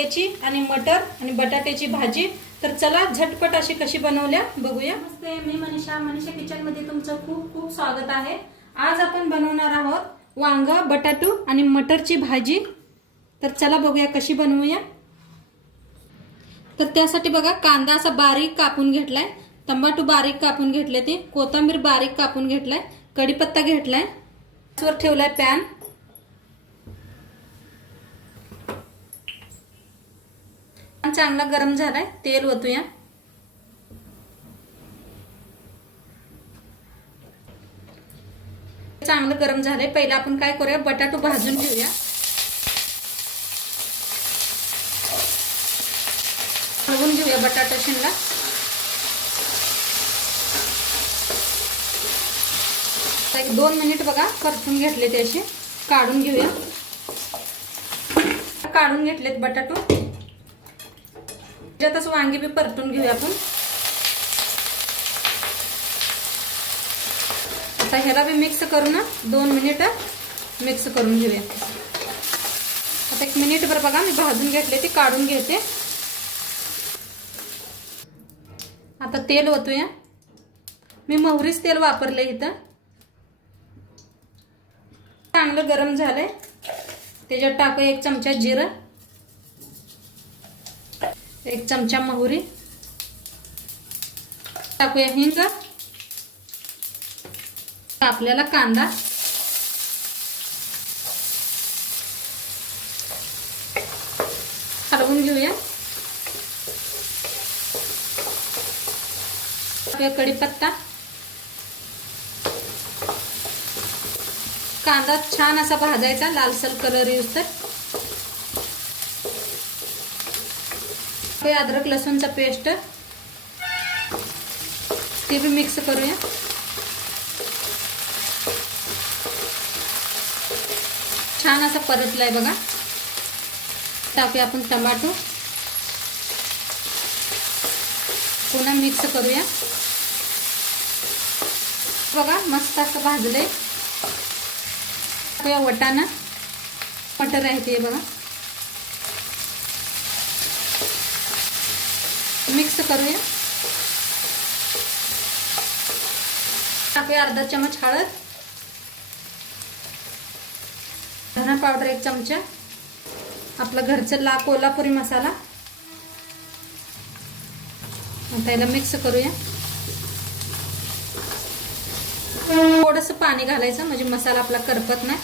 वांग्याची आणि मटर आणि बटाट्याची भाजी. तर चला झटपट अशी कशी बनवल्या बघूया. नमस्ते मी मनीषा. मनीषा किचनमध्ये तुमचं खूप खूप स्वागत आहे. आज आपण बनवणार आहोत वांग बटाटू आणि मटरची भाजी. तर चला बघूया कशी बनवूया. तर त्यासाठी बघा कांदा असा बारीक कापून घेतलाय. टमाटो बारीक कापून घेतले ते. कोथिंबीर बारीक कापून घेतलाय. कढीपत्ता घेतलाय. वर ठेवलाय पॅन. छान चांगला गरम झालाय तेल ओतूया. चांगलं गरम झालंय. पहिला आपण काय करूया? बटाटो भाजून घेऊया. हलवून घेऊया बटाटा शिनला एक दोन मिनिट बघा परतून घेतले ते असे. काढून घेऊया. काढून घेतलेत बटाटो. त्याच्यातच वांगी बी परतून घेऊया आपण. आता ह्याला बी मिक्स करू ना दोन मिनिट मिक्स करून घेऊया. आता एक मिनिटभर बघा मी भाजून घेतले ते काढून घेते. आता तेल ओतूया. मी मोहरीच तेल वापरले इथं. चांगलं गरम झालंय. त्याच्यात टाकूया एक चमचा जिरं. एक चमचा मोहरी. टाकूया हिंग. आपल्याला कांदा. हलवून घेऊया. कढीपत्ता. कांदा छान असा भाजायचा लालसर कलर यूज तर. अद्रक लसूणचा पेस्ट. ते बी मिक्स करूया. छान असा आहे बघा. टाकूया आपण टमाटो. पुन्हा मिक्स करूया. बघा मस्त असं भाजलंय. टाकूया वटाणा. मटर आहे ते बघा. मिक्स करूया. टाकूया अर्धा चमच हळद. धना पावडर एक चमचा. आपलं घरचं ला कोल्हापुरी मसाला. आता याला मिक्स करूया. थोडंसं पाणी घालायचं म्हणजे मसाला आपला करपत नाही.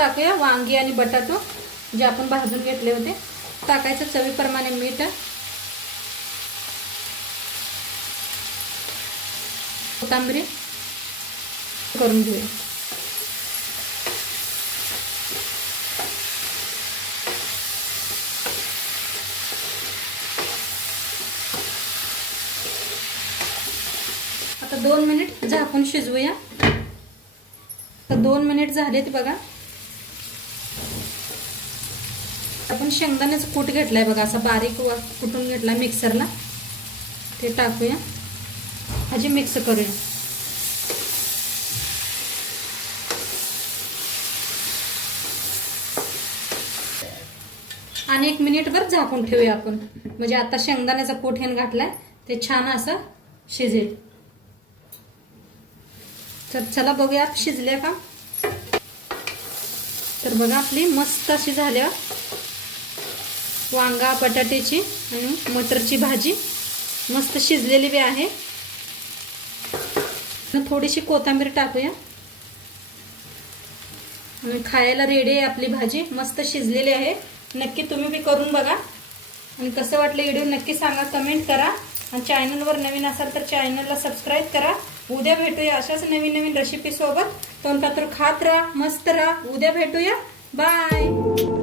टाकूया. वांगी आणि बटाटो जे आपण भाजून घेतले होते. टाकायचं चवीप्रमाणे मीठ. कोथांबरी करून घेऊया. आता दोन मिनिट झाकून शिजवूया. तर दोन मिनिट झालेत बघा. आपण शेंगदाण्याचं कूट आहे बघा असा बारीक कुटून घेतला मिक्सरला. ते टाकूया. भाजी मिक्स करूया. आणि एक मिनिटभर झाकून ठेवूया आपण. म्हणजे आता शेंगदाण्याचा कूट हेन घातलाय ते छान असं शिजेल. तर चला बघूया शिजल्या का? तर बघा आपली मस्त अशी झाल्या वांगा बटाट्याची आणि मटरची भाजी. मस्त शिजलेली बी आहे. थोडीशी कोथिंबीर टाकूया. आणि खायला रेडी आहे आपली भाजी. मस्त शिजलेली आहे. नक्की तुम्ही बी करून बघा. आणि कसं वाटलं व्हिडिओ नक्की सांगा. कमेंट करा. आणि चॅनलवर नवीन असाल तर चॅनलला सबस्क्राईब करा. उद्या भेटूया अशाच नवीन नवीन रेसिपीसोबत सोबत. तर खात राहा मस्त राहा. उद्या भेटूया. बाय